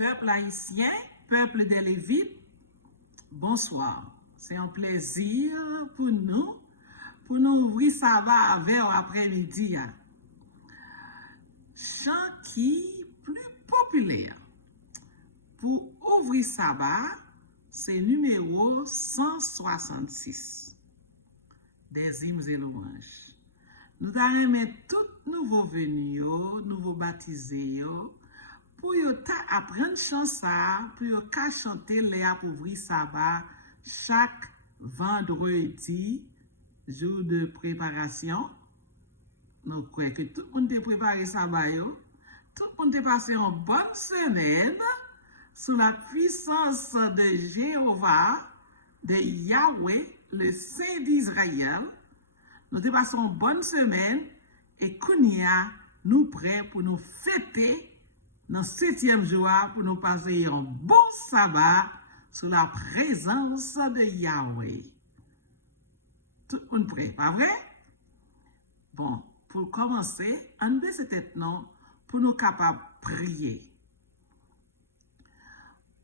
Peuple haïtien, peuple des Lévites, bonsoir. C'est un plaisir pour nous ouvrir sabbat avec après-midi. Chant qui plus populaire pour ouvrir sabbat, c'est numéro 166 des hymnes et louanges. Nous allons tout nouveau venu, nouveau baptisé, pour apprendre chanson, pour chanter les pour ouvrir sabbat chaque vendredi, jour de préparation. Nous croyons que tout le monde a préparé sabbat, tout le monde a passé une bonne semaine sous la puissance de Jéhovah, de Yahweh, le Saint d'Israël. Nous avons passé une bonne semaine et Kounia, nous prêts pour nous fêter dans le 7e jour pour nous passer un bon sabbat sous la présence de Yahweh. Tout le monde prêt, pas vrai? Bon, pour commencer, on baisse tête non pour nous capables de prier.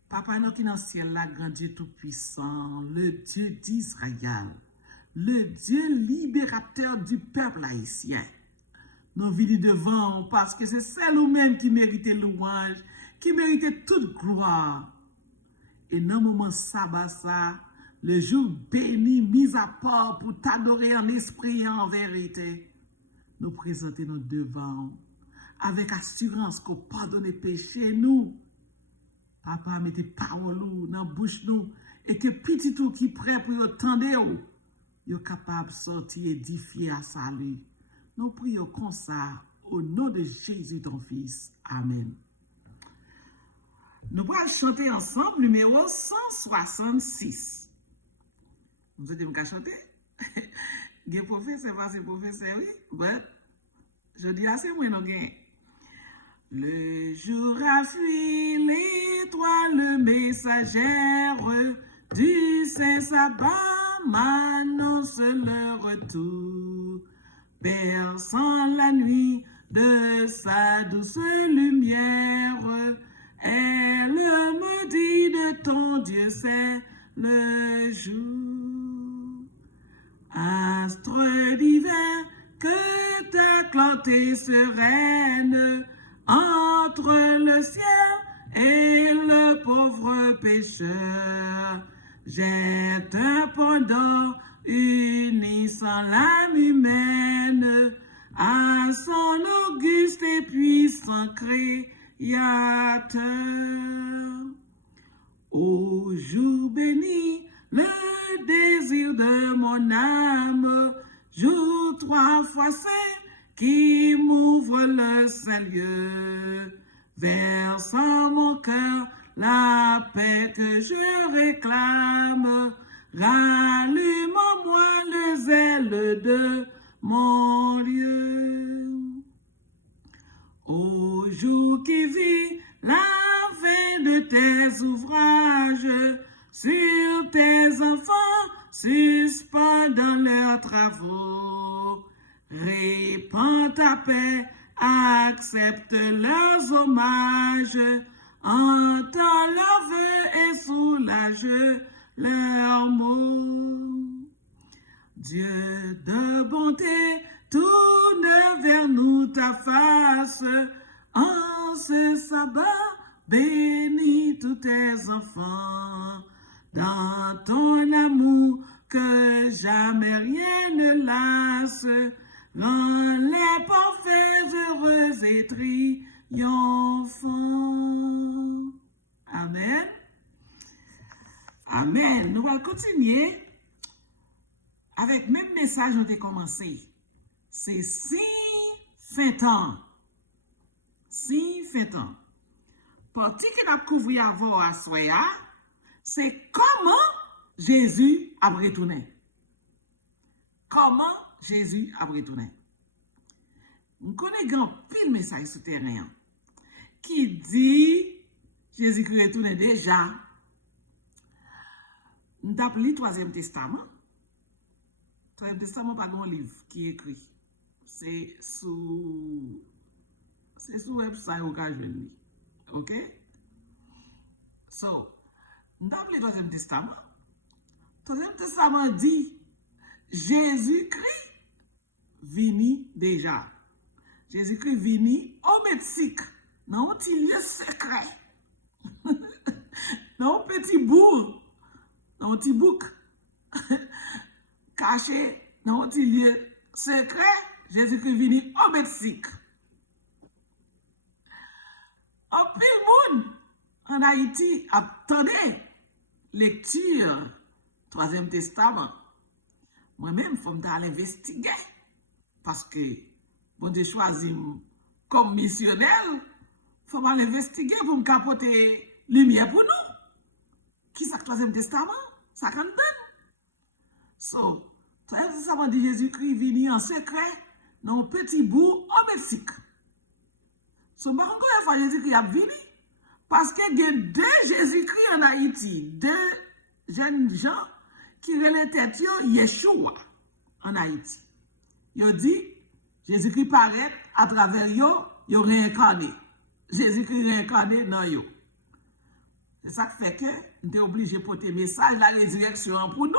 Papa, nous qui dans le ciel, la grand Dieu tout-puissant, le Dieu d'Israël, le Dieu libérateur du peuple haïtien. Nous venons devant parce que c'est celle ou même qui mérite louange, qui mérite toute gloire. Et dans le moment sabbat, le jour béni, mis à part pour t'adorer en esprit et en vérité, nous présentons nous devant avec assurance qu'on pardonne péché nous. Papa, mettez parole dans la bouche nous et que petit tout qui prêt pour entendre, est capable de sortir édifié à salut. Nous prions comme ça au nom de Jésus ton Fils. Amen. Nous allons chanter ensemble numéro 166. Vous êtes me chanter? Vous professeur, pas professeur, oui? Bon, je dis assez moi non gain. Le jour a fui, l'étoile messagère du Saint Sabbat m'annonce le retour. Perçant la nuit de sa douce lumière, elle me dit de ton Dieu c'est le jour. Astre divin que ta clarté sereine entre le ciel et le pauvre pécheur, jette un pendant unissant l'âme humaine à son auguste et puissant Créateur. Ô jour béni, le désir de mon âme, jour 3 fois saint qui m'ouvre le Seigneur, versant mon cœur la paix que je réclame, rallume en moi le zèle de mon Dieu. Ô jour qui vit la fin de tes ouvrages, sur tes enfants suspendant leurs travaux, répands ta paix, accepte leurs hommages, entends leurs vœux et soulage leurs mots. Dieu de bonté, tourne vers nous ta face, en ce sabbat, bénis tous tes enfants, dans ton amour que jamais rien ne lasse, rends les parfaits heureux et triomphants. Amen. Amen. Nous allons continuer avec le même message qu'on a commencé. C'est si fait temps. Si fait temps. Partie que nous couvrir avant à soya, c'est comment Jésus a retourné. Comment Jésus a retourné. Nous connaissons un pile message souterrain qui dit Jésus qui retourne déjà. Nous avons lu le 3e Testament. Le 3e Testament, pas un livre qui est écrit. C'est sous website au cas de OK? So, dans le Troisième Testament, dit Jésus-Christ vini déjà. Jésus-Christ vini au Mexique, dans un petit lieu secret, dans un petit bourg, dans un petit bouc, caché dans un petit lieu secret, Jésus-Christ vini au Mexique. En pile monde en Haïti attendait lecture Troisième Testament. Moi-même, il faut m'aller investiguer. Parce que, bon Dieu choisi comme missionnaire, il faut m'aller investiguer pour me capoter lumière pour nous. Qui c'est le Troisième Testament? Ça qu'on donne. So, Troisième Testament dit Jésus-Christ venu en secret dans un petit bout au Mexique. So, par contre, une fois Jésus-Christ a venu, parce qu'il y a deux Jésus-Christ en Haïti, deux jeunes gens qui relaient Yeshua en Haïti. Ils dit, Jésus-Christ paraît à travers eux, ils réincarné. Jésus-Christ réincarné dans eux. C'est ça qui fait que nous sommes obligés de porter le message de la résurrection pour nous.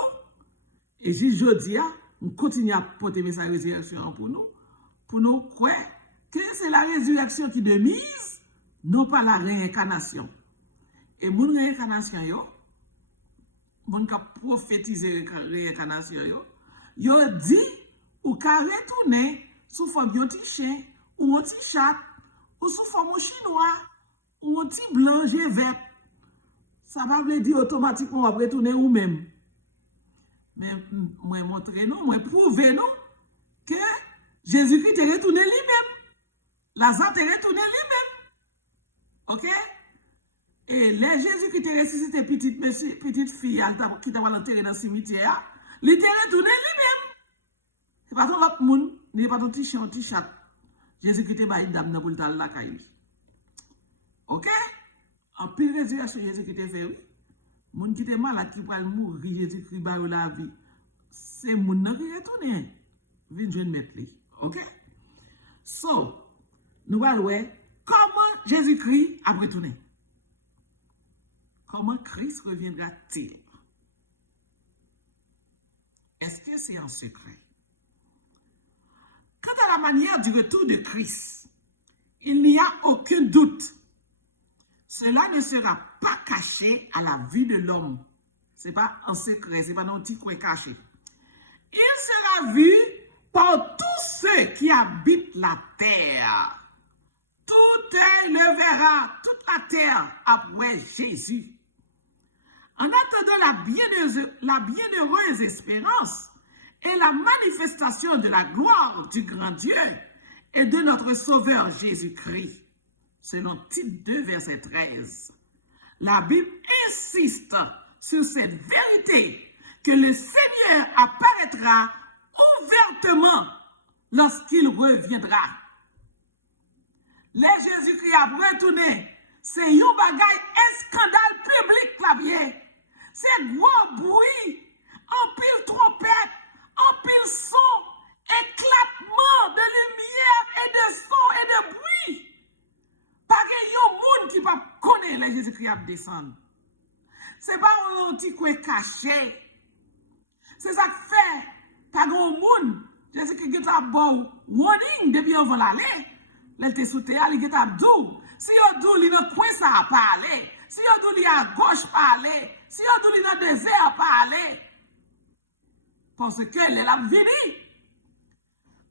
Et aujourd'hui, on continue à porter le message de la résurrection pour nous croire que c'est la résurrection qui de mise, non pas la réincarnation. Et mon réincarnation, mon qui prophétiser réincarnation, yo dit ou ka retourner sous forme d'un petit chien ou un petit chat ou sous forme de chinois ou un petit blanc vert. Ça va veut dire automatiquement on va retourner ou même. Mais moi montrer nous, moi prouver nous que Jésus-Christ est retourné lui-même. Lazare est retourné lui-même. OK? Et les Jésus-Christ est ressuscité petite fille qui t'a enterré dans le cimetière, il est retourné lui-même. C'est pas ton l'autre monde, n'est pas ton petit chien, petit chat. Jésus-Christ est baillé dame dans le la caille. OK? En pile résurrection Jésus-Christ est fait oui. Moun qui est malade qui va mourir Jésus-Christ baille la vie. C'est moun qui retourné. Vinn jeune mettre lui. OK? So, nous allons voir comment Jésus-Christ a retourné. Comment Christ reviendra-t-il? Est-ce que c'est en secret? Quant à la manière du retour de Christ, il n'y a aucun doute. Cela ne sera pas caché à la vue de l'homme. Ce n'est pas en secret, ce n'est pas dans un petit coin caché. Il sera vu par tous ceux qui habitent la terre. Tout œil le verra, toute la terre après Jésus. En attendant la bienheureuse espérance et la manifestation de la gloire du grand Dieu et de notre Sauveur Jésus-Christ, selon Tite 2, verset 13, la Bible insiste sur cette vérité que le Seigneur apparaîtra ouvertement lorsqu'il reviendra. Les Jésus-Christ a retourné, c'est un bagay, un scandale public là bien. C'est gros bruit, en pile trompette, en pile son, éclatement de lumière et de son et de bruit. Pas qu'il y a un monde qui va connaître les Jésus-Christ à descendre. C'est pas un petit coin caché. C'est ça que fait, pas grand monde. Jésus-Christ est à bon warning depuis on va l'aller. Là, il est sous terre, il est à dou. Si on dou, il est dans coin ça a parlé. Si on dou, il est à gauche parler. Si on dou, il est dans le désert parler. Parce que elle a venu.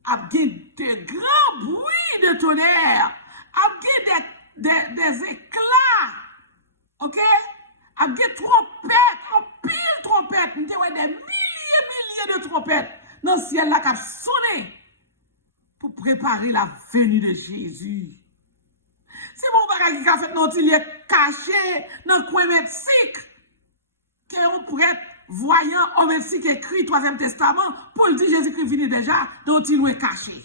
A de grands bruits de tonnerre. A des éclats. OK? A des trompettes. En pile trompette. Nous avons des milliers de trompettes dans le ciel là qui a sonné pour préparer la venue de Jésus. C'est mon bagage qui a fait notre lieu caché dans le coin Mexique. Qu'on prêtre voyant au Mexique écrit Troisième Testament pour le dire Jésus-Christ venu déjà dans le lieu caché.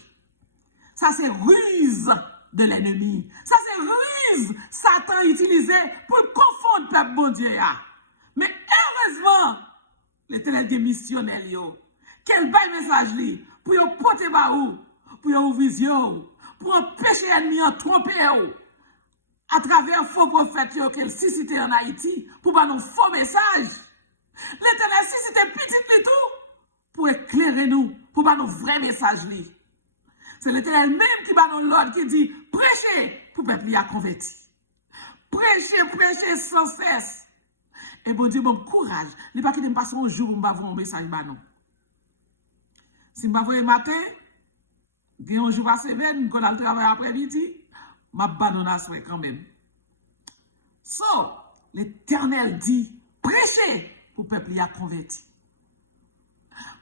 Ça c'est ruse de l'ennemi. Ça c'est ruse Satan utilisé pour confondre le peuple bon Dieu. Mais heureusement, l'Éternel des missionnaires, quel bel message li pour yon porter ba ou, pour yon vision, pour empêcher l'ennemi en tromper ou. à travers faux prophètes qu'elle suscité en Haïti pour pas nous faux messages. L'Éternel suscité petit et tout pour éclairer nous, pour pas nous vrais messages. C'est l'Éternel même qui va nous l'ordre qui dit prêchez pour peuple y a converti. Prêchez sans cesse. Et bon Dieu, bon courage. Il n'est pas qu'il ne passe un jour où je vais vous un message. Si je vais vous matin, il y a un jour à semaine, quand je travaille après-midi, je vais vous quand même. So, l'Éternel dit, prêchez pour le peuple y a converti.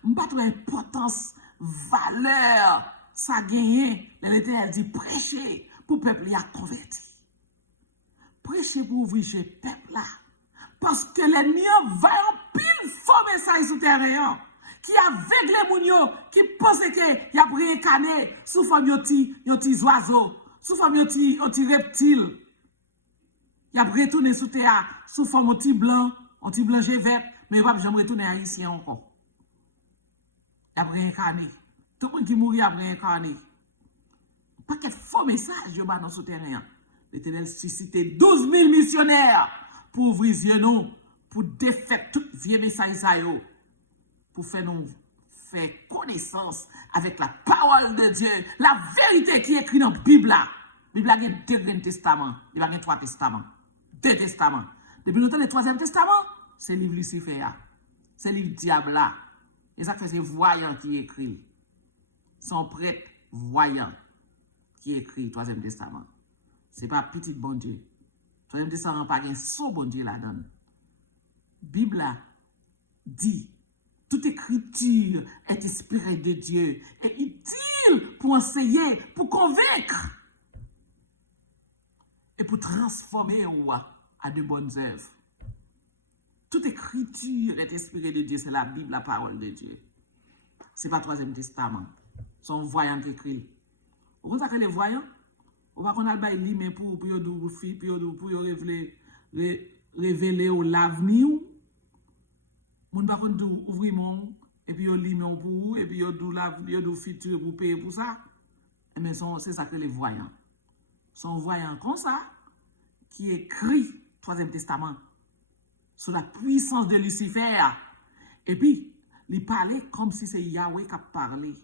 Je ne sais pas l'importance, valeur, ça gagne. L'Éternel dit, prêchez pour le peuple y a converti. Prêchez pour ouvrir ce peuple-là. Parce que l'ennemi va en pile faux message souterrain qui aveugle les mounions, qui pense que y a réincarné sous forme de petits oiseaux, sous forme de petits reptiles. Y a retourné sous terre sous forme de petits blancs, vert, mais il va jamais retourner haïtien encore. Y a réincarné. Tout le monde qui mourit a réincarné. Pas de faux message dans le souterrain. L'Éternel suscité 12 000 missionnaires pour ouvrir les yeux, pour défaire tout vieux message, pour faire connaissance avec la parole de Dieu, la vérité qui est écrite dans la Bible. La Bible a 2 grands testaments, il y a 3 testaments, 2 testaments. Depuis le temps, le 3e testament, c'est le livre Lucifer, c'est le livre Diable. Et ça, c'est voyant qui écrit. Son prêtre voyant qui écrit le 3e testament. Ce n'est pas petit bon Dieu. Le 3e testament pas un sot bon Dieu là-dedans. Bible dit, toute écriture est inspirée de Dieu et utile pour enseigner, pour convaincre et pour transformer à de bonnes œuvres. Toute écriture est inspirée de Dieu, c'est la Bible, la parole de Dieu. Ce n'est pas le 3e testament. Son voyant qui écrit. Vous savez que les voyants, on va qu'on a le lime pour révéler l'avenir. Mon va qu'on ouvrir mon et puis lime pour et puis du futur pour payer pour ça. Mais c'est ça que les voyants. Son voyant comme ça qui écrit 3e testament sous la puissance de Lucifer. Et puis il parlait comme si c'est Yahweh qui a parlé.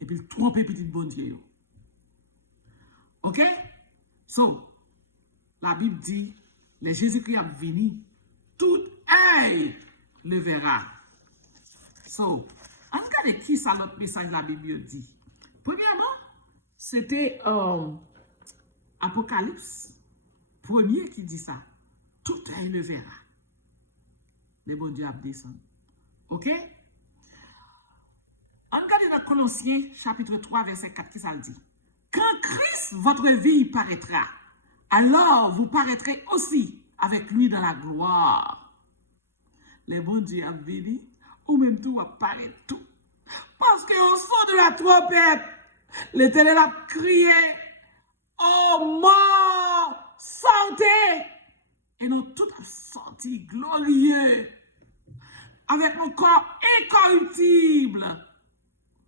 Et puis il trompait petit bon Dieu. Ok? So, la Bible dit, les Jésus-Christ a venu, tout œil le verra. So, on regarde qui ça l'autre message de la Bible dit. Premièrement, c'était Apocalypse, premier qui dit ça. Tout œil le verra. Le bon Dieu a descendu. Ok? On regarde dans Colossiens, chapitre 3, verset 4, qui ça dit. Quand Christ, votre vie, paraîtra, alors vous paraîtrez aussi avec lui dans la gloire. Les bons dieux ont venu, ou même tout apparaît tout. Parce qu'au son de la trompette, l'Éternel a crié, oh mort, sortez! Et nous tout a sorti glorieux, avec mon corps incorruptible.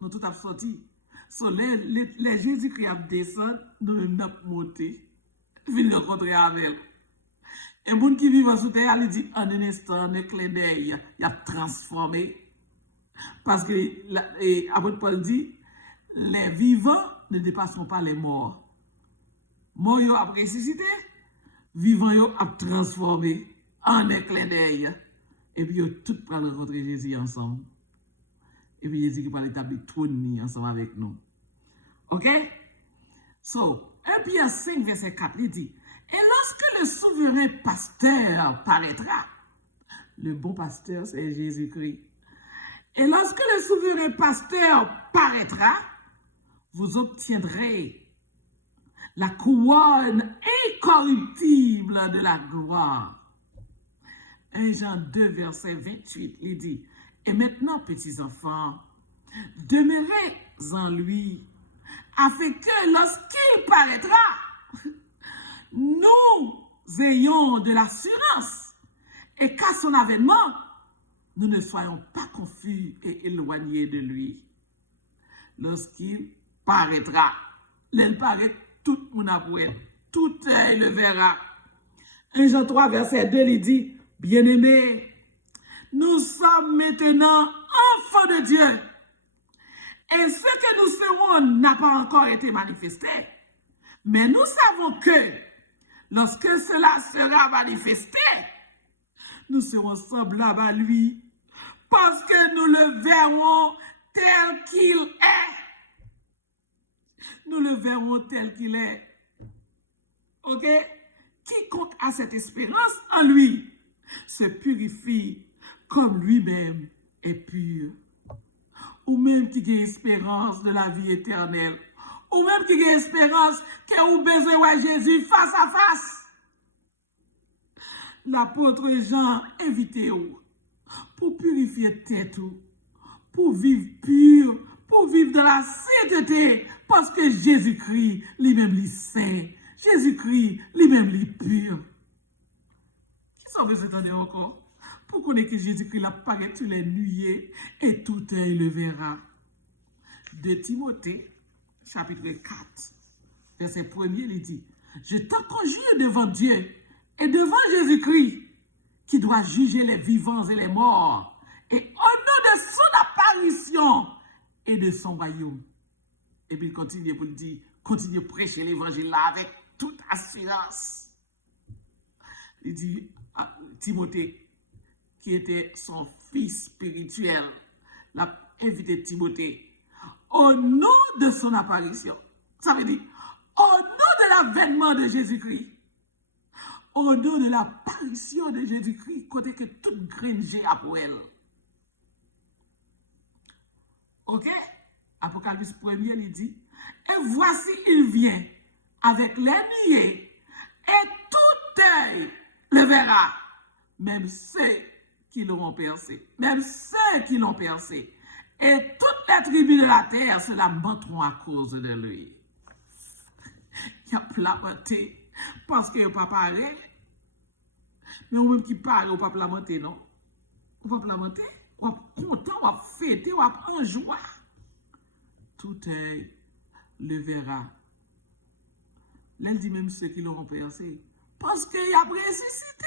Nous tout a sorti. So, les Jésus-Christ a descendu, nous n'avons monté, venir rencontrer avec elle. Et les gens qui vivent sous terre, ils disent en un instant, un clin d'œil, il a transformé. Parce que, l'apôtre Paul dit, les vivants ne dépasseront pas les morts. Morts ont ressuscité, vivants ont transformé en un clin d'œil. Et puis, ils ont tous pris rencontrer Jésus ensemble. Et puis, Jésus qui va établir trône ensemble avec nous. OK? So, 1 Pierre 5, verset 4, il dit, et lorsque le souverain pasteur paraîtra, le bon pasteur, c'est Jésus-Christ. Et lorsque le souverain pasteur paraîtra, vous obtiendrez la couronne incorruptible de la gloire. 1 Jean 2, verset 28, il dit, et maintenant, petits enfants, demeurez en lui, afin que lorsqu'il paraîtra, nous ayons de l'assurance et qu'à son avènement, nous ne soyons pas confus et éloignés de lui. Lorsqu'il paraîtra, il paraît, tout le monde a pour être tout œil le verra. 1 Jean 3, verset 2, il dit, bien-aimés, nous sommes maintenant enfants de Dieu. Et ce que nous serons n'a pas encore été manifesté. Mais nous savons que lorsque cela sera manifesté, nous serons semblables à lui parce que nous le verrons tel qu'il est. Nous le verrons tel qu'il est. Ok? Quiconque a cette espérance en lui se purifie comme lui-même est pur. Ou même qui a espérance de la vie éternelle. Ou même qui a espérance que vous besoin de Jésus face à face. L'apôtre Jean invité pour purifier tête, pour vivre pur, pour vivre dans la sainteté, parce que Jésus-Christ lui-même est saint. Jésus-Christ lui-même est pur. Qui sont vous attendez encore? Pour connaître que Jésus-Christ apparaît tous les nuées et tout œil le verra. De Timothée, chapitre 4, verset 1er, il dit, je t'en conjure devant Dieu et devant Jésus-Christ, qui doit juger les vivants et les morts, et au nom de son apparition et de son royaume. Et puis il continue pour le dire, continue à prêcher l'évangile là avec toute assurance. Il dit à Timothée, qui était son fils spirituel, l'a invité Timothée, au nom de son apparition. Ça veut dire, au nom de l'avènement de Jésus-Christ, au nom de l'apparition de Jésus-Christ, côté que toute graine j'ai à pour elle. Ok? Apocalypse 1er, il dit, et voici, il vient avec les nuées, et tout œil le verra, même ceux qui l'auront percé, même ceux qui l'ont percé. Et toutes les tribus de la terre se lamenteront à cause de lui. Il y a lamenté parce qu'il n'y a pas parlé. Mais ou même qui parle, on ne peut pas lamenter, non? On ne peut pas lamenter. On est content, on va fêter, on va en joie. Tout œil le verra. Là, il dit même ceux qui l'auront percé. Parce qu'il a ressuscité.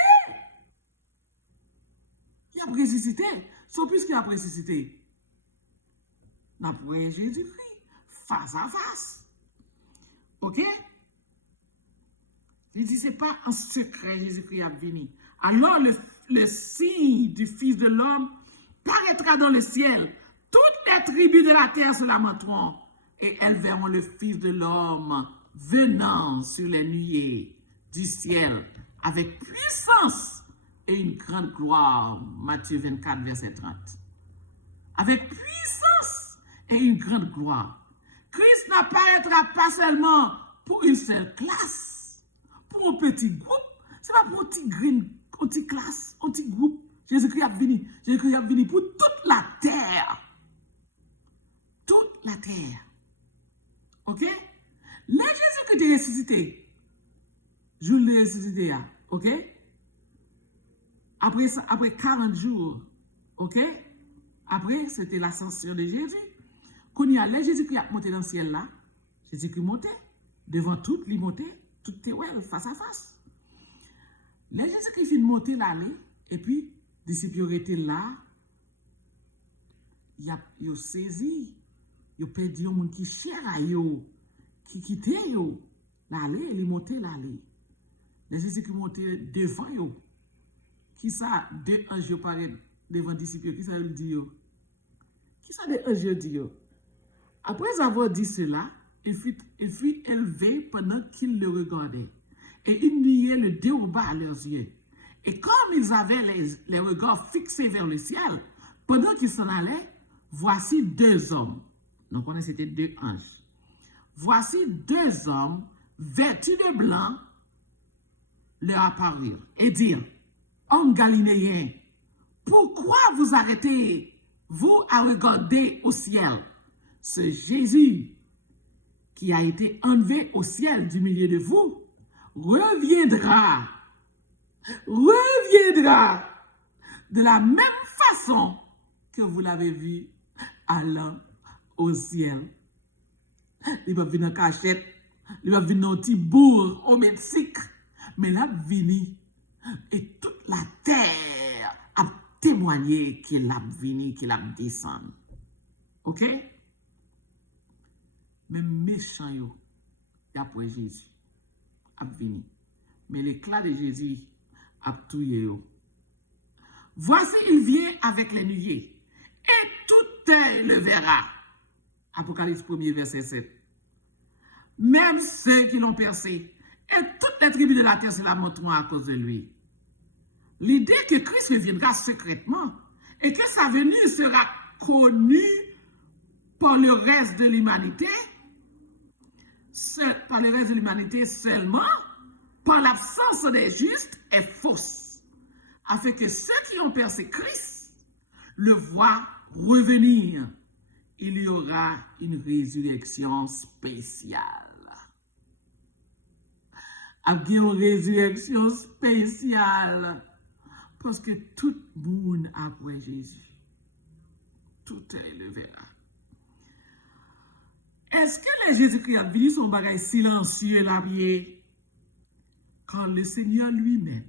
Il a ressuscité. Sauf puisqu'il a ressuscité. Nous avons Jésus-Christ face à face. Ok? Il dit, ce n'est pas un secret, Jésus-Christ a venu. Alors le signe du Fils de l'homme paraîtra dans le ciel. Toutes les tribus de la terre se lamenteront. Et elles verront le Fils de l'homme venant sur les nuées du ciel avec puissance et une grande gloire. Matthieu 24, verset 30. Avec puissance et une grande gloire. Christ n'apparaîtra pas seulement pour une seule classe, pour un petit groupe. Ce n'est pas pour un petit green, une petite classe, un petit groupe. Jésus-Christ a venu. Jésus-Christ a venu pour toute la terre. Toute la terre. Ok? Là, Jésus-Christ est ressuscité. Je l'ai ressuscité. Ok? Après 40 jours. Ok? Après, c'était l'ascension de Jésus. Quand il y a là, Jésus-Christ a monté dans le ciel là. Jésus-Christ montait. Devant tout, il montait. Tout était face à face. Là, Jésus-Christ finit de monter l'allée. Et puis, les disciples étaient là. Ils ont saisi. Ils ont perdu un monde qui cher à eux. Qui quittait eux. L'allée, il montait l'allée. Là, Jésus-Christ montait devant eux. Qui ça, deux anges paraissent devant les disciples? Qui ça le dit? Qui ça, deux anges dit? Après avoir dit cela, il fut élevé pendant qu'ils le regardaient. Et une nuée le déroba à leurs yeux. Et comme ils avaient les regards fixés vers le ciel, pendant qu'ils s'en allaient, voici deux hommes. Donc, on a c'était deux anges. Voici deux hommes vêtus de blanc leur apparurent et dirent, hommes galiléens, pourquoi vous arrêtez-vous à regarder au ciel? Ce Jésus qui a été enlevé au ciel du milieu de vous reviendra de la même façon que vous l'avez vu allant au ciel. Il va venir en cachette Il va venir dans un petit bourg au Mexique. Mais là, vini. Et toute la terre a témoigné qu'il a venu, qu'il a descendu. OK? Même méchant yo, après Jésus, a venu. Mais l'éclat de Jésus a tué yo. Voici, il vient avec les nuées. Et tout œil le verra. Apocalypse 1er, verset 7. Même ceux qui l'ont percé. Et toutes les tribus de la terre se lamenteront à cause de lui. L'idée que Christ reviendra secrètement et que sa venue sera connue par le reste de l'humanité, par le reste de l'humanité seulement, par l'absence des justes, est fausse. Afin que ceux qui ont percé Christ le voient revenir. Il y aura une résurrection spéciale. Avec une résurrection spéciale. Parce que tout le monde après Jésus, tout est le verra. Est-ce que les Jésus-Christ a venu son bagage silencieux là quand le Seigneur lui-même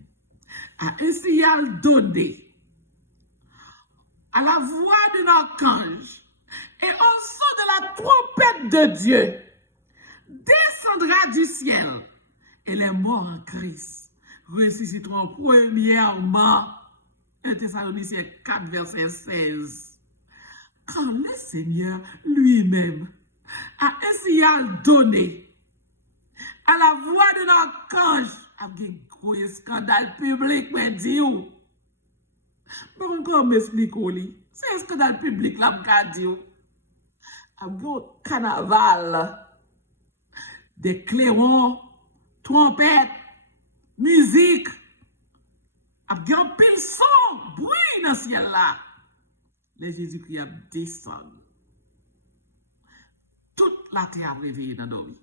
a un signal donné à la voix d'un archange et au son de la trompette de Dieu descendra du ciel et les morts en Christ ressusciteront premièrement. 1 Thessaloniciens 4, verset 16. Quand le Seigneur lui-même a un signal donné à la voix de l'archange, avec un gros scandale public, mais dit où? Mais encore m'explique, c'est un scandale public là, je dis où? Avec un carnaval, des clairons, trompettes, musique, avec un pile son, bruit dans le ciel là. Les Jésus-Christ a descendu. Toute la terre a réveillé dans nos vies.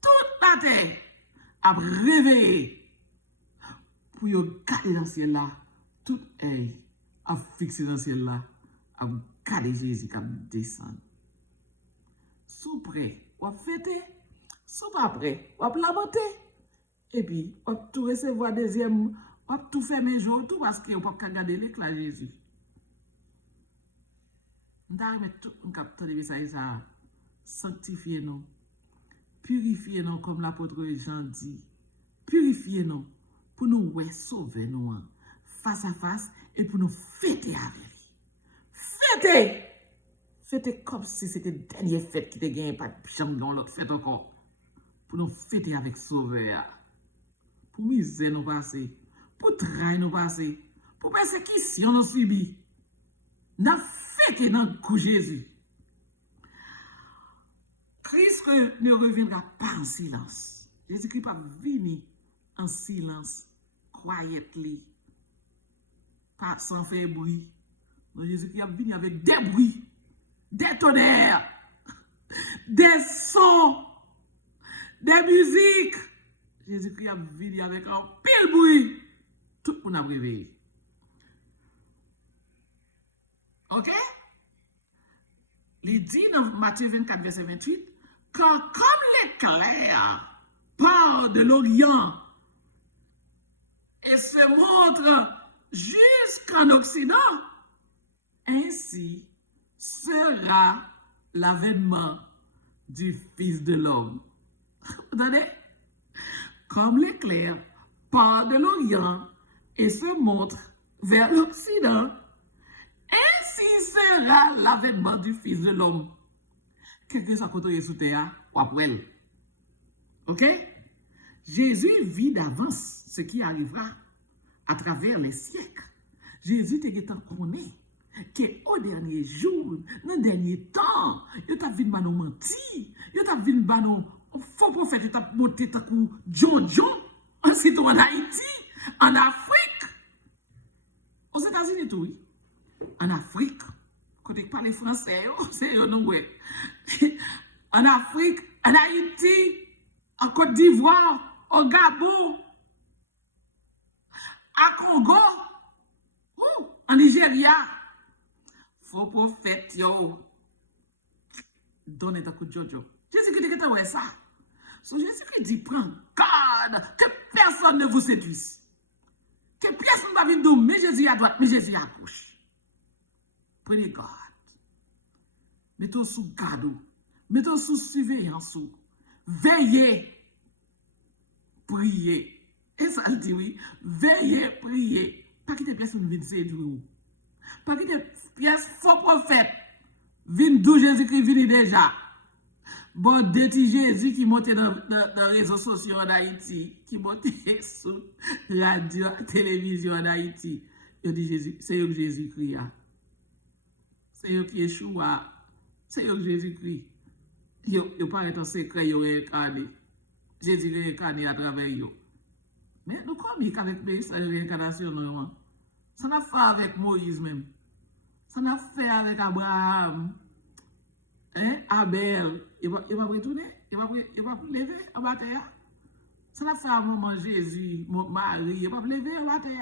Toute la terre a réveillé. Pour y garder dans le ciel là, tout œil a fixé dans le ciel là, a garder Jésus qui a descendu. Sous prêt, on va fêter. Sous pas prêt, on va lamenter. Et puis, on va tout recevoir deuxième, on va tout faire mes jours, tout parce qu'on ne peut pas garder l'éclat de Jésus. On va mettre tout un capteur de message ça. Sanctifiez-nous, purifiez-nous comme l'apôtre Jean dit, purifiez-nous pour nous sauver nous face à face et pour nous fêter avec lui. Fêter comme si c'était la dernière fête qui te gagné, pas de chambre dans l'autre fête encore. Pour nous fêter avec Sauveur, pour misère nous passer, pour travail nous passer, pour persécution nous subir. Nous fêter dans le coup Jésus. Christ ne reviendra pas en silence. Jésus-Christ pas venir en silence, quietly, pas sans faire bruit. Non, Jésus-Christ a venu avec des bruits, des tonnerres, des sons, des musiques. Jésus-Christ a venu avec un pile bruit. Tout le monde a réveillé. OK? Il dit dans Matthieu 24, verset 28, car comme l'éclair part de l'Orient et se montre jusqu'en Occident, ainsi sera l'avènement du Fils de l'homme. Vous entendez? Comme l'éclair part de l'Orient et se montre vers l'Occident, ainsi sera l'avènement du Fils de l'homme. Quelqu'un soit côté sous terre ou après. OK? Jésus vit d'avance ce qui arrivera à travers les siècles. Jésus te connaît que au dernier jour, dans le dernier temps, il t'a vu nous mentir, il t'a vu nous faux prophète, il t'a monté ta coup John, ensuite en Haïti, en Afrique, aux États-Unis tout, oui. En Afrique, quand tu parles français, c'est non ouais. En Afrique, en Haïti, en Côte d'Ivoire, au Gabon, à Congo, en Nigeria. Faux prophète, yo. Donne ta coup de Jojo. Jésus-Christ, tu as ça. So Jésus-Christ dit, prends garde que personne ne vous séduise. Que personne ne va venir dire, mais Jésus à droite, mais Jésus à gauche. Prenez garde. Mettez-vous sous garde. Mettez-vous sous surveillance. Veillez. Priez. Et ça le dit, oui. Veillez, priez. Pas quitter personne vienne séduire. Pas quitter pièce faux prophète. Vin d'où Jésus-Christ vient déjà. Bon, petit Jésus qui montait dans les réseaux sociaux en Haïti, qui montait sur radio, télévision en Haïti. Il dit Jésus, c'est eux que Jésus-Christ. C'est eux qui échouent. C'est eux que Jésus-Christ. Ils paraissent en secret, ils ont réincarné. Jésus réincarné à travers eux. Mais nous croyons qu'avec la réincarnation, normalement, ça n'a fait avec Moïse même. Ça n'a fait avec Abraham. Abel, il va retourner, il va lever en bataille. Ça n'a fait à maman Jésus, Marie, il va lever en bataille.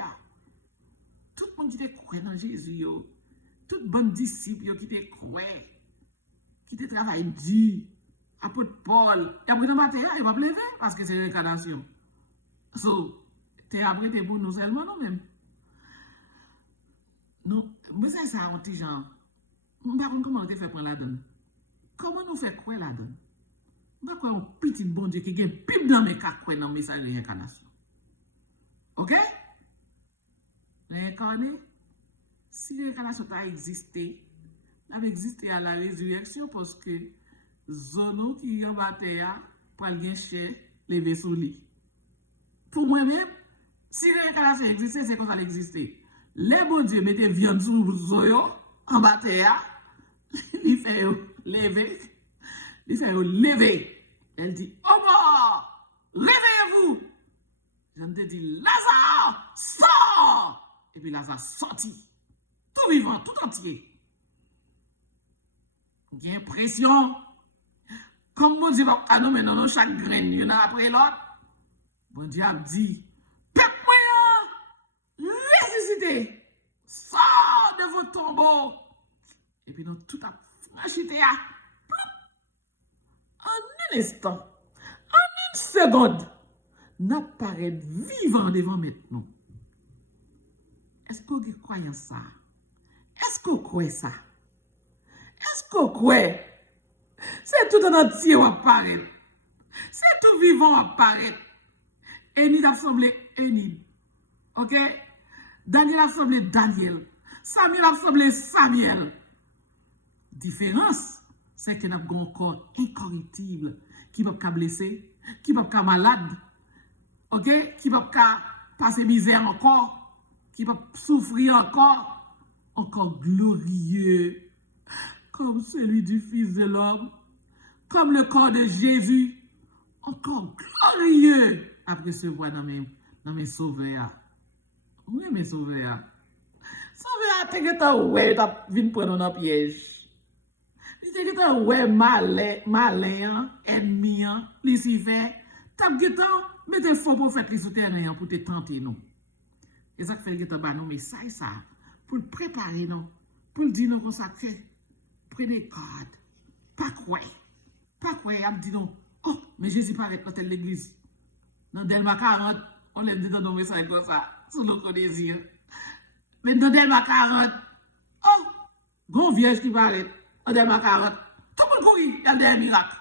Tout le monde qui te croit dans Jésus, tout le bon disciple qui te croit, qui te travaille dur, apôtre Paul, et après dans bataille, il va lever parce que c'est réincarnation. So, tu es apprêté pour nous seulement, non même. Non, mais c'est ça, un petit genre. Je ne sais pas comment on te fait prendre la donne. Comment nous fait quoi là-dedans? Nous avons un petit bon Dieu qui a pipe dans mes cas dans le message de réincarnation. Ok? Réincarné, si réincarnation a existé, elle a existé à la résurrection parce que zono qui en bataille pour le cher lever sous lit. Pour moi-même, si réincarnation existait, c'est comme ça existait. Les bons dieux mettaient viande sous zoyo en bataille, il fait lever. Il fait lever. Elle dit, oh mort, réveillez-vous. Je te dis, Lazare, sors. Et puis Lazare sorti. Tout vivant, tout entier. J'ai l'impression, comme mon Dieu va nous mettre dans chaque graine, il y en a après l'autre. Mon Dieu a dit, peuple moyen, ressuscitez. Sors de vos tombeaux. Et puis nous tout a franchité à en un instant, en une seconde, nous paraît vivant devant maintenant. Est-ce que vous croyez ça? Est-ce que vous croyez ça? Est-ce que vous croyez? C'est tout en entier qui apparaît. C'est tout vivant qui apparaît. Enid a semblé Enid. Ok? Daniel a semblé Daniel. Samuel a semblé Samuel. Différence, c'est que nous avons un corps incorruptible qui ne peut pas blesser, qui ne peut pas malade, ok? Qui ne peut pas passer misère encore, qui ne peut pas souffrir encore glorieux, comme celui du Fils de l'homme, comme le corps de Jésus, encore glorieux après ce voix dans mes sauveurs. Oui, mes sauveurs. Sauveurs, t'es que t'as ouais, t'as vu prendre un piège. C'est que t'as ouais malin, ennemi, Lucifer, t'as que t'as mettez faux prophète les souterrains pour te tenter nous. Et ça fait que t'as bah nous message ça pour le préparer nous, pour le dire nous consacrer. Prenez garde. Pas quoi, a dit non. Oh, mais Jésus paraît dans telle l'église. Dans Delma 40, on l'a dit dans nos messages comme ça, sous nos désir. Mais dans Delma 40, oh, grand vierge qui paraît. Dans Delma 40, tout le monde courit, il y a des miracles.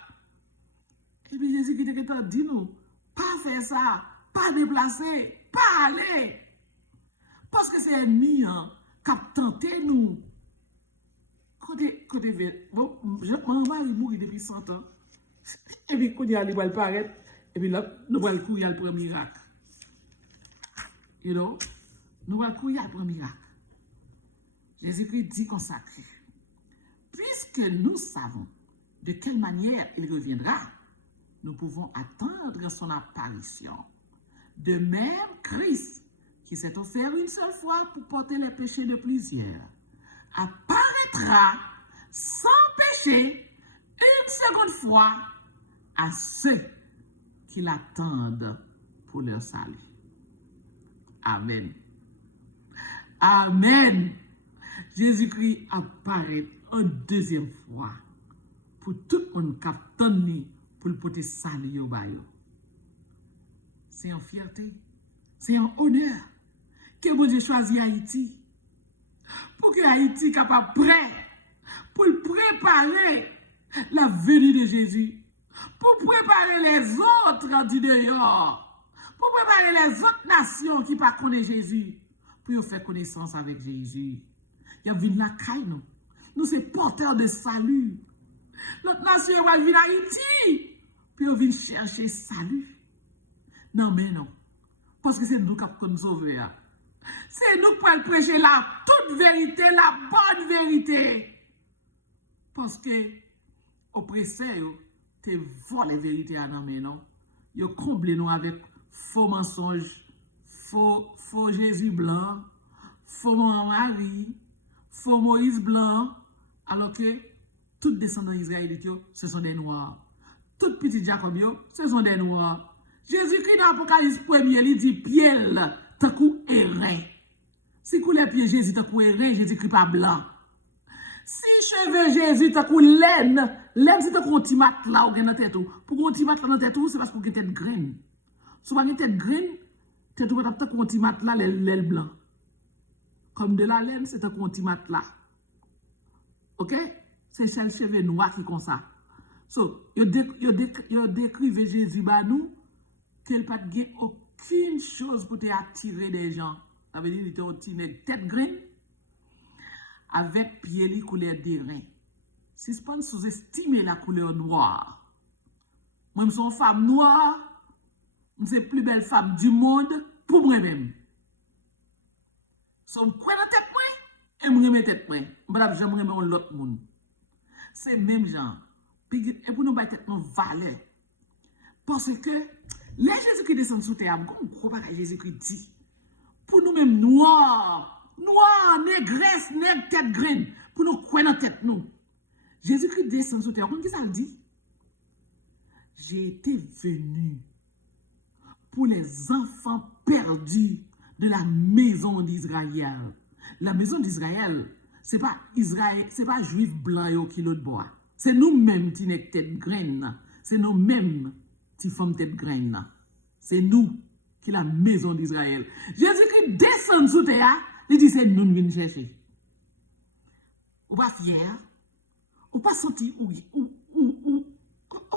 Et puis Jésus qui te dit nous, pas faire ça, pas déplacer, pas aller. Parce que c'est ennemi qui a tenté nous. Côté bon, mon mari mourit depuis 100 ans. Et puis quand il va le paraître, et puis là, nous allons courir pour un miracle. You know? Nous allons courir pour un miracle. Jésus-Christ dit consacré. Puisque nous savons de quelle manière il reviendra, nous pouvons attendre son apparition. De même, Christ, qui s'est offert une seule fois pour porter les péchés de plusieurs, apparaîtra sans péché une seconde fois à ceux qui l'attendent pour leur salut. Amen. Amen. Jésus-Christ apparaît une deuxième fois pour tout le monde qui attend pour le porter salut au bayo. C'est une fierté, c'est un honneur que bon Dieu choisit Haïti pour que Haïti soit capable prêt pour préparer la venue de Jésus, pour préparer les autres en dehors, pour préparer les autres nations qui ne connaissent pas Jésus, pour faire connaissance avec Jésus. Il y a une la caille, nous. Nous sommes porteurs de salut. Notre nation va venir à Haïti, puis on vient chercher salut. Non, mais non. Parce que c'est nous qui nous sauver. C'est nous qui allons prêcher la toute vérité, la bonne vérité. Parce que oppresseurs te volent la vérité à nous, mais non. Ils comblent nous avec faux mensonges, faux Jésus blanc, faux Marie, faux Moïse blanc, alors que tous descendants israélites, ce sont des noirs. Tous petits Jacob, ce sont des noirs. Jésus-Christ dans l'Apocalypse 1er, il dit pied, tant coup errant. Si coup les pieds Jésus, tant coup errant, Jésus-Christ pas blanc. Si cheveux Jésus, tant coup laine, c'est tant coup petit matelas ou dans tête. Pour qu'on petit matelas dans tête, c'est parce qu'on a tête graine. Si on a tête graine, tête ou tant coup petit matelas l'aile blanc. Comme de la laine, c'est tant coup petit matelas. OK? C'est celle cheveux noir qui comme ça. So, yo décrivent Jésus ba nous qu'il pas de aucune chose pour te attirer des gens. Ça veut dire qu'il était une tête graine avec pied li couleur d'airain. Si ce pas sous-estimer la couleur noire. Moi, je suis une femme noire, je suis la plus belle femme du monde pour moi-même. So, je crois dans tête moi et je remets tête moi. Je remets l'autre monde. C'est même genre. Et pour nous battre nos valeurs. Parce que les Jésus-Christ descend sous terre, comme gros bagage Jésus-Christ dit. Pour nous-mêmes noirs, négresse, nègre, tête graine, pour nous croire dans tête nous. Jésus-Christ descend sous terre, comme ça le dit. J'ai été venu pour les enfants perdus de la maison d'Israël. La maison d'Israël, c'est pas Israël, c'est pas juif blanc qui l'autre bois. C'est nous-mêmes qui sommes tête graine. C'est nous-mêmes qui sommes tête graine. C'est nous qui la maison d'Israël. Jésus-Christ descend sous terre, il dit c'est nous qui venons chercher. Ou pas fier, ou pas senti,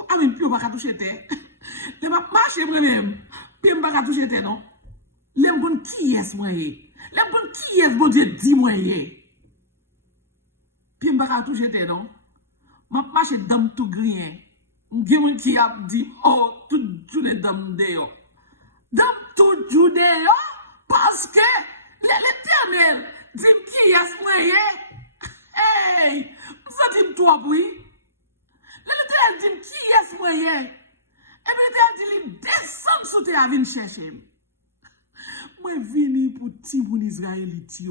ah mais puis on va pas toucher terre. Je vais marcher moi-même, puis on va pas toucher terre non. Les bon qui est moi? Les bon qui est bon Dieu dit moi? Puis on va pas toucher terre non. Je marche dans tout grien. Je qui a dit, oh, tout les dames dehors. Dans tout judéo, parce que l'Éternel dit qui est moyen. Hey, vous dites toi, oui. L'Éternel dit qui est moyen. Et l'Éternel dit, descend sous terre, viens chercher. Moi, vini pour ti moun Israélite.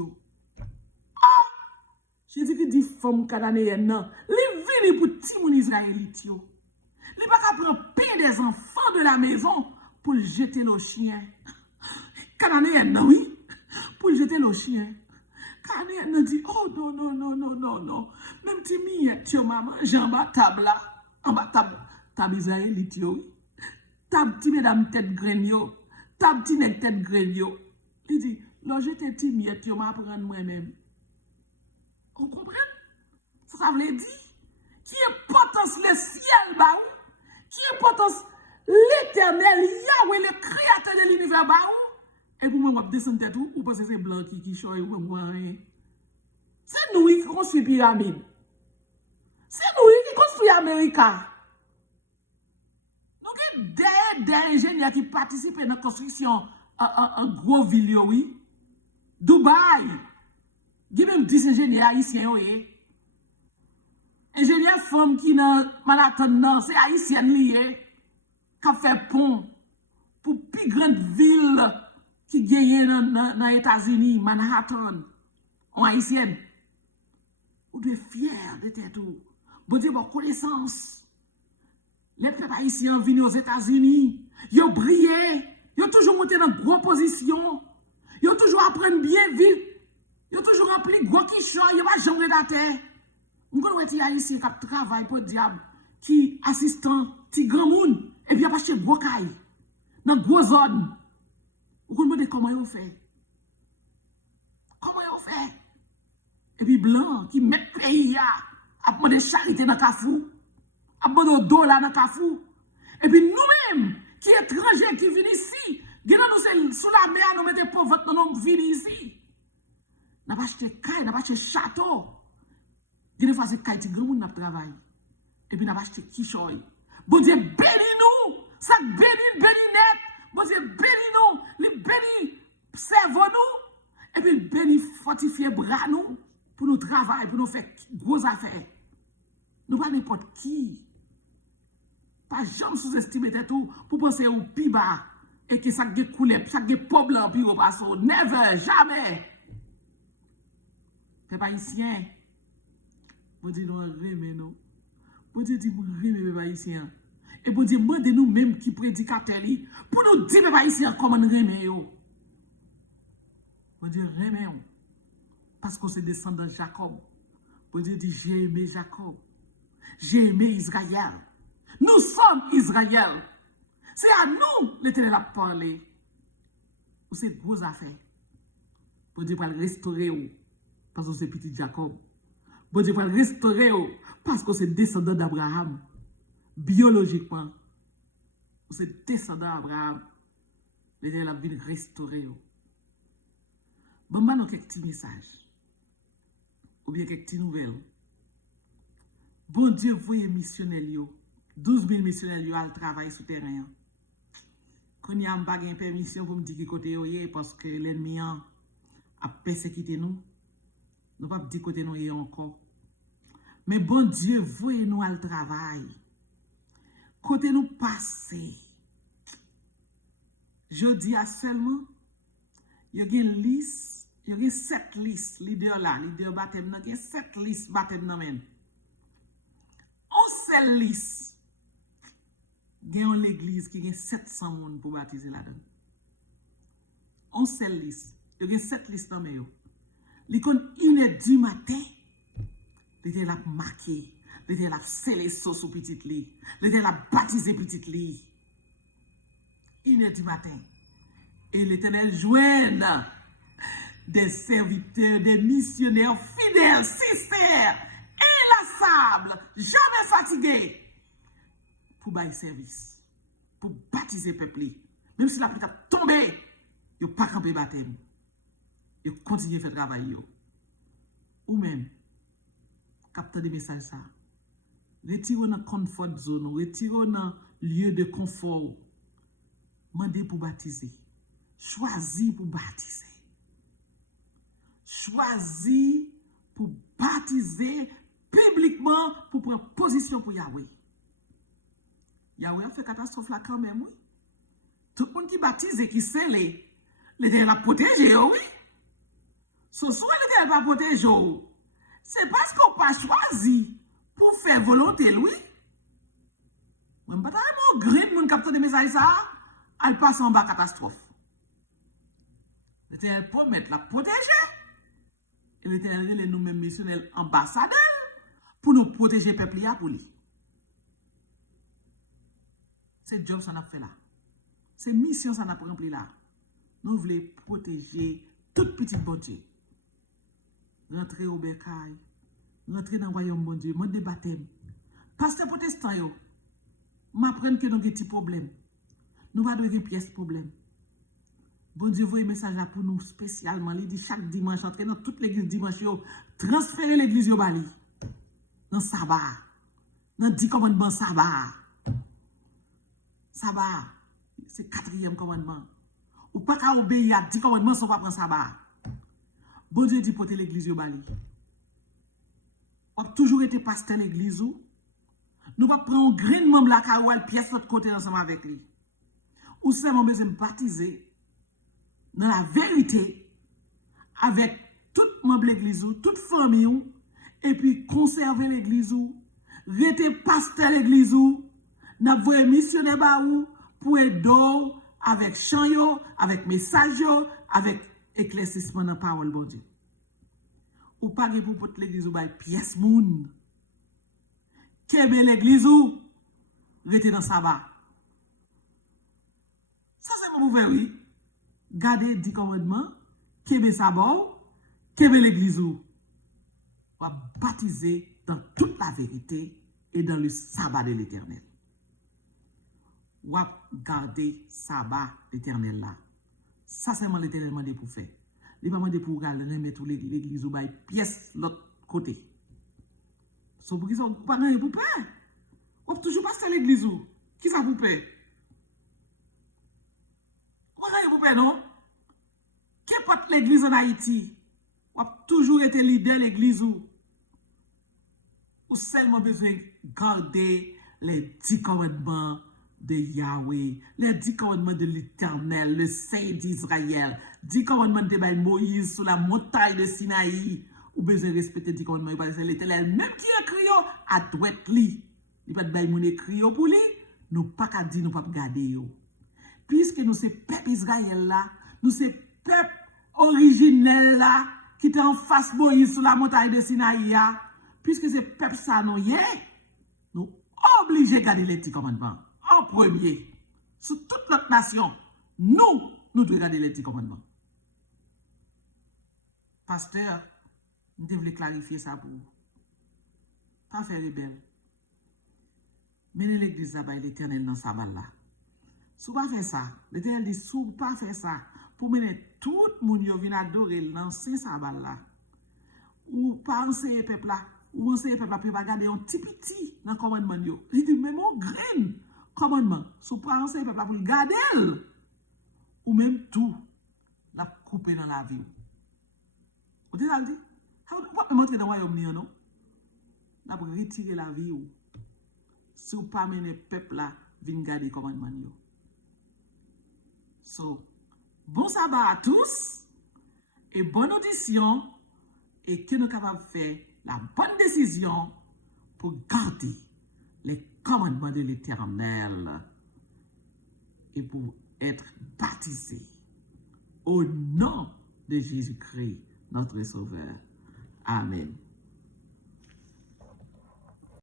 Jésus qui dit femme cananéenne non, li vini pour ti moun israélite yo. Li pas ka prendre pain des enfants de la maison pour le jeter le chien. Cananéenne non oui, pour le jeter le chien. Cananéenne dit oh non. Même ti miette yo maman, j'en bas table là, en bas table israélite yo. Table ti mesdames tête graine yo, table ti nèg tête graine yo. Il dit "Lo jeter ti miette yo m'a prendre moi-même." On comprend? Ça veut dire qui est potence le ciel, bah, qui est potence l'éternel, Yahweh, le créateur de l'univers, bah, et pour moi, je descends tête ou parce que c'est blanc qui choye ou moi. C'est nous qui construisons pyramide. C'est nous qui construisons l'Amérique. Nous avons des ingénieurs qui participent dans la construction en gros ville, oui. Dubaï. Il y a même 10 ingénieurs haïtiens. Ingénieurs femmes qui dans Manhattan, c'est haïtien lié, qui fait pont pour plus grande ville qui gagne dans les États-Unis, Manhattan, en haïtienne. Vous devez être fiers de tête. Vous devez avoir connaissance. Les peuples haïtiens viennent aux États-Unis, ils ont brillé, ils ont toujours monté dans de grosses positions, ils ont toujours appris bien vite. Ils ont toujours rempli gros qui choy, ils n'ont pas jamais redacté. Nous avons un haïtien qui travaille pour le diable, qui assistant ti grand moun, et puis a pas acheté gros caille, dans gros zone. Vous comprenez comment ils ont fait? Comment ils ont fait? Et puis blanc qui met pays à demander charité dans Kafou, à demander dollar dans Kafou. Et puis nous-mêmes, qui étrangers qui viennent ici, nous sous la mer, nous mettons pauvres, nous venons ici. Nous n'avons pas acheté caille, nous n'avons pas acheté château. Des fois, c'est caille, grand monde n'a travail. Et puis nous n'avons pas acheté quichoy. Bon Dieu, bénis-nous. Ça bénis net. Bon Dieu, bénis-nous. Il bénis cerveau nous. Et puis bénis fortifier bras nous. Pour nous travailler, pour nous faire gros affaires. Nous pas n'importe qui. Pas jamais sous-estimer tout pour penser au plus bas. Et que ça a coulé, ça a problème, puis au passe. Never, jamais. Peuple haïtien. Bon Dieu, nous remet nous. Bon Dieu dit, nous remet peuple haïtien. Et bon Dieu, demandez nous-mêmes qui prédicateurs, pour nous dire peuple haïtien comment nous remet. Bon Dieu, remet. Parce qu'on se descend de Jacob. Bon Dieu dit, j'ai aimé Jacob. J'ai aimé Israël. Nous sommes Israël. C'est à nous l'Éternel a parlé. C'est une grosse affaire. Bon Dieu va le restaurer parce que c'est petit Jacob. Bon Dieu va le restaurer parce que c'est descendant d'Abraham. Biologiquement, c'est descendant d'Abraham. L'Éternel a vu restaurer. Bon, nous quelques petits messages. Ou bien quelques petites nouvelles. Bon Dieu, voyez missionnaires, 12 000 missionnaires à travailler sur le terrain. Quand il n'y a pas de permission pour me dire que côté parce que l'ennemi a persécuté nous. Nous ne pouvons pas dire côté nous encore. Mais bon Dieu, voyez nous à le travail. Côté nous passer. Je dis à seulement, il y a une liste, il y a 7 listes, leader là, leader baptême, il y a 7 listes baptême dans même. On seule liste, il y a l'église qui a 700 personnes pour baptiser là-dedans. On seule liste, il y a 7 listes dans même. Il y a 1h du matin, il y a marqué, il y a scellé sauce au petit lit, il y a baptisé petit lit. 1h du matin. Et l'Éternel joigne des serviteurs, des missionnaires fidèles, sincères, inlassables, jamais fatigués, pour bailler service, pour baptiser le peuple. Même si la pluie a tombé, ils n'ont pas campé baptême. Ils continuent à faire travail. Ou même, capter des messages ça. Retirez dans la comfort zone, retirez dans le lieu de confort. Mandez pour baptiser. Choisis pour baptiser. Choisis pour baptiser publiquement pour prendre position pour Yahweh. Yahweh a fait catastrophe là quand même, oui. Tout le monde qui baptise et qui scelle, l'Éternel a protégé, oui. Ce soit l'Éternel pas protégé, c'est parce qu'on n'a pas choisi pour faire volonté, oui. Même pas mon grain, mon capteur de messages, ça, elle passe en bas catastrophe. L'Éternel promet la protéger. Et l'Éternel est nous-mêmes missionnaires ambassadeurs pour nous protéger le peuple pour lui. C'est le job que ça a fait là. C'est une mission que ça a rempli là. Nous voulons protéger toute petite bon Dieu. Rentrer au bercail, rentrer dans le royaume bon Dieu, monde de baptême. Pasteur protestant, m'apprendre que nous avons des petits problèmes. Nous ne devons pas avoir pièce problème. Bon Dieu, voyez un message là pour nous spécialement. Il dit chaque dimanche, entrer dans toute l'église dimanche, transférer l'église au Bali. Dans le sabbat. Dans le 10 commandements sabbat. Sabbat, c'est le 4e commandement. Ou pas qu'à obéir à 10 commandements sans pas prendre sabbat. Bon Dieu dit porter l'église au Bali. On a toujours été pasteur l'église ou nous va prendre un grain de membre là car ou elle pièce l'autre côté ensemble avec lui. Ou seulement besoin de baptiser dans la vérité avec tout membre de l'église ou toute famille et puis conserver l'église ou rester pasteur l'église ou n'a voyé missionnaire ba ou pour aider avec chant yo, avec message yo, avec éclaircissement dans parole bon Dieu. Ou pas pour porter l'église ou ba pièce moun. Kebe l'église ou rester dans le sabbat. Ça, c'est mon faire, oui. Gardez 10 commandements, kebe sabbat, kebe l'église. On va baptiser dans toute la vérité et dans le sabbat de l'éternel. On va garder sabbat l'éternel là. Ça, c'est mon l'éternel demandé pour faire. Il va demander pour garder mettre l'église ou bail pièce l'autre côté. So pour qui ça pas rien pour faire. On toujours passer l'église ou qui ça pour faire? Pas rien pour faire non? Qu'importe l'église en Haïti, on a toujours été leader l'église ou seulement besoin de garder les 10 commandements de Yahweh, les 10 commandements de l'Éternel, le Saint d'Israël, 10 commandements de Moïse sur la montagne de Sinaï, ou besoin de respecter 10 commandements, parce que c'est l'Éternel même qui écrit à droite li. Il pas de bail mon écrit pour lui, nous pas qu'à dire nous pas garder yo. Puisque nous c'est peuple Israël là, nous c'est peuple originel là qui était en face Moïse sur la montagne de Sinaï, puisque c'est peuple ça nous nous obligés de garder les 10 commandements en premier. Sur toute notre nation, nous devons garder les 10 commandements. Pasteur, nous devons clarifier ça pour vous. Pas faire rebelle. Menez l'église à l'Éternel dans sa balle là. Si vous ne pas faire ça, l'Éternel dit, si vous ne pas faire ça, pour mener tout le monde qui vient adorer dans sa balle là, ou pas enseigner le peuple là, ou enseigner le peuple là, puis va garder un petit dans le commandement. Il dit, même un grain commandement, si vous ne pas enseigner le peuple là, pour le garder, ou même tout, la couper dans la vie. Vous dites, vous ne pouvez pas montrer dans le royaume, non? La pour retirer la vie. Si vous ne pas mener le peuple là, venir garder le commandement. So, bon sabbat à tous et bonne audition et que nous sommes capables de faire la bonne décision pour garder les commandements de l'Éternel et pour être baptisés au nom de Jésus-Christ, notre Sauveur. Amen.